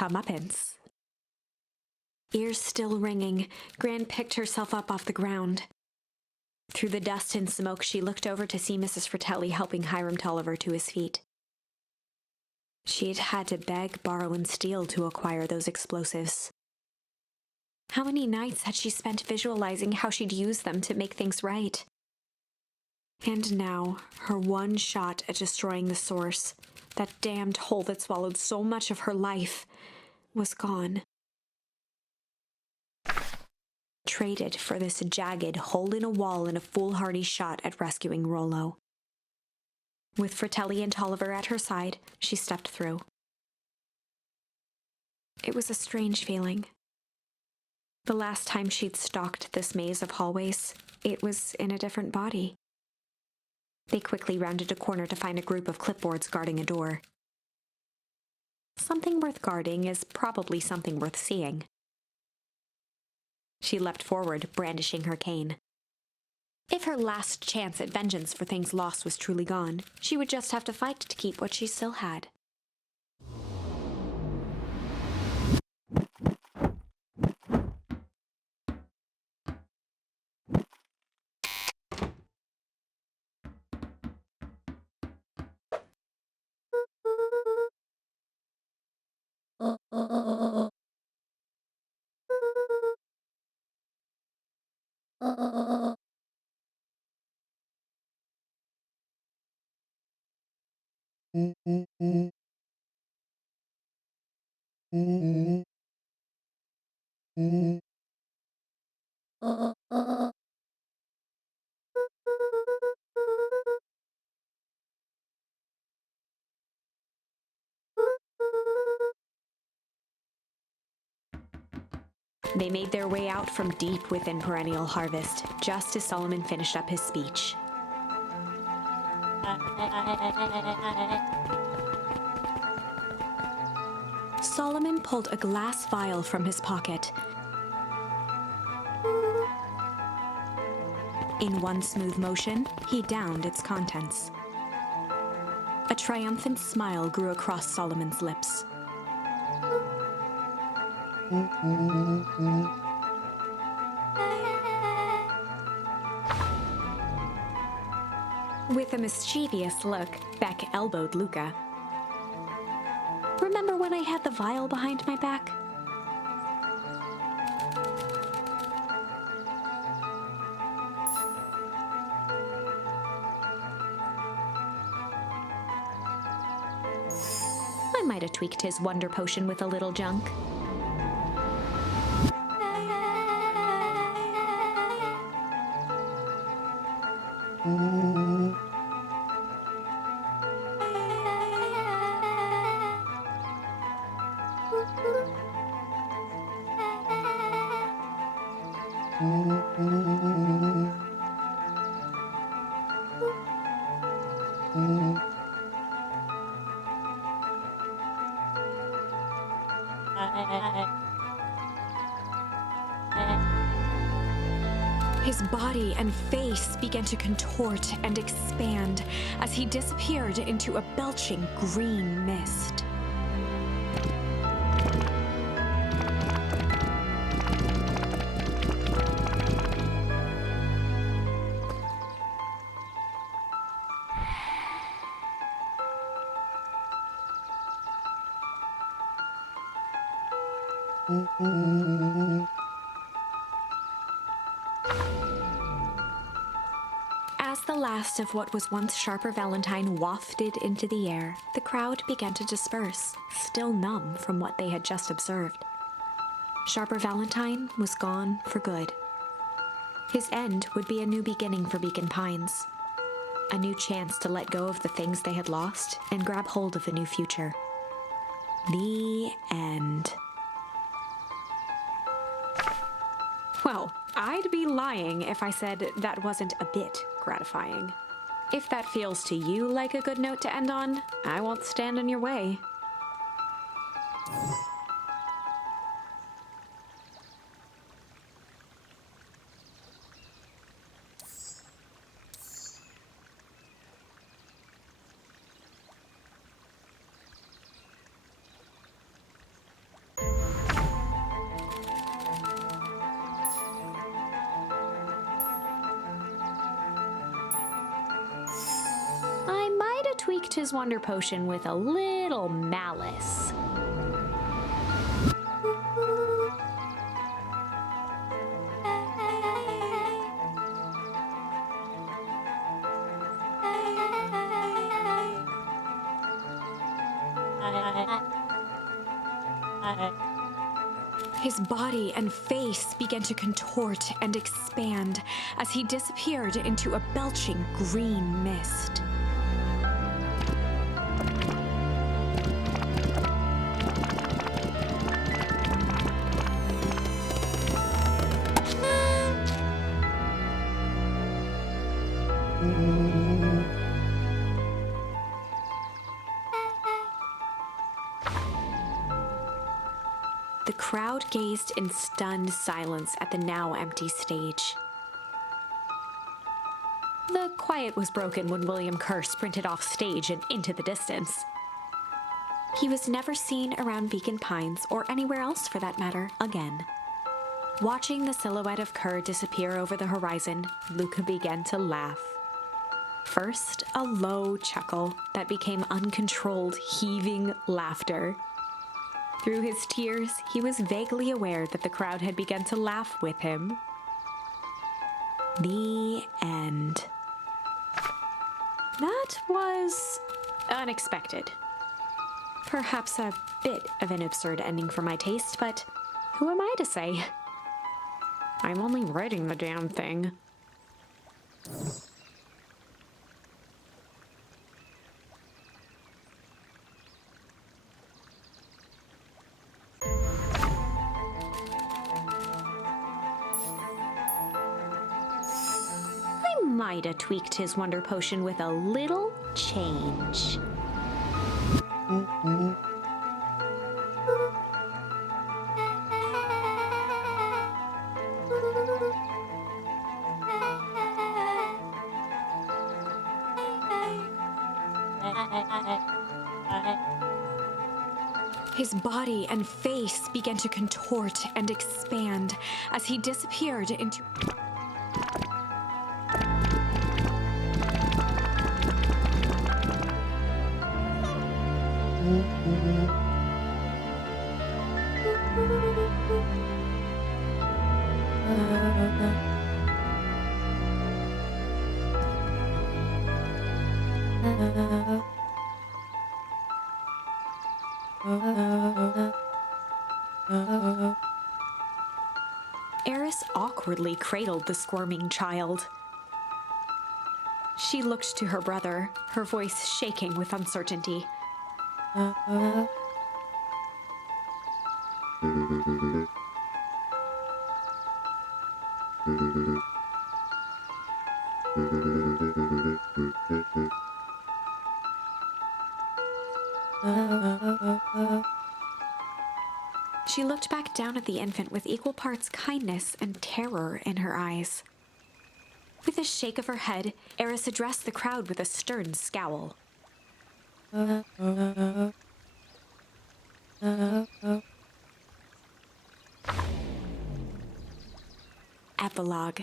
comeuppance. Ears still ringing, Gran picked herself up off the ground. Through the dust and smoke, she looked over to see Mrs. Fratelli helping Hiram Tulliver to his feet. She'd had to beg, borrow, and steal to acquire those explosives. How many nights had she spent visualizing how she'd use them to make things right? And now, her one shot at destroying the source, that damned hole that swallowed so much of her life, was gone. Traded for this jagged hole in a wall and a foolhardy shot at rescuing Rollo. With Fratelli and Tulliver at her side, she stepped through. It was a strange feeling. The last time she'd stalked this maze of hallways, it was in a different body. They quickly rounded a corner to find a group of clipboards guarding a door. Something worth guarding is probably something worth seeing. She leapt forward, brandishing her cane. If her last chance at vengeance for things lost was truly gone, she would just have to fight to keep what she still had. They made their way out from deep within Perennial Harvest, just as Solomon finished up his speech. Solomon pulled a glass vial from his pocket. In one smooth motion, he downed its contents. A triumphant smile grew across Solomon's lips. With a mischievous look, Beck elbowed Luca. Remember when I had the vial behind my back? I might have tweaked his wonder potion with a little junk. His body and face began to contort and expand as he disappeared into a belching green mist. As the last of what was once Sharper Valentine wafted into the air, the crowd began to disperse, still numb from what they had just observed. Sharper Valentine was gone for good. His end would be a new beginning for Beacon Pines. A new chance to let go of the things they had lost and grab hold of a new future. The end. Well, I'd be lying if I said that wasn't a bit gratifying. If that feels to you like a good note to end on, I won't stand in your way. tweaked his wonder potion with a little malice. His body and face began to contort and expand as he disappeared into a belching green mist. The crowd gazed in stunned silence at the now empty stage. The quiet was broken when William Kerr sprinted off stage and into the distance. He was never seen around Beacon Pines, or anywhere else for that matter, again. Watching the silhouette of Kerr disappear over the horizon, Luca began to laugh. First, a low chuckle that became uncontrolled, heaving laughter. Through his tears, he was vaguely aware that the crowd had begun to laugh with him. The end. That was unexpected. Perhaps a bit of an absurd ending for my taste, but who am I to say? I'm only writing the damn thing. Might have tweaked his wonder potion with a little change. His body and face began to contort and expand as he disappeared into... Eris awkwardly cradled the squirming child. She looked to her brother, her voice shaking with uncertainty. She looked back down at the infant with equal parts kindness and terror in her eyes. With a shake of her head, Eris addressed the crowd with a stern scowl. Epilogue.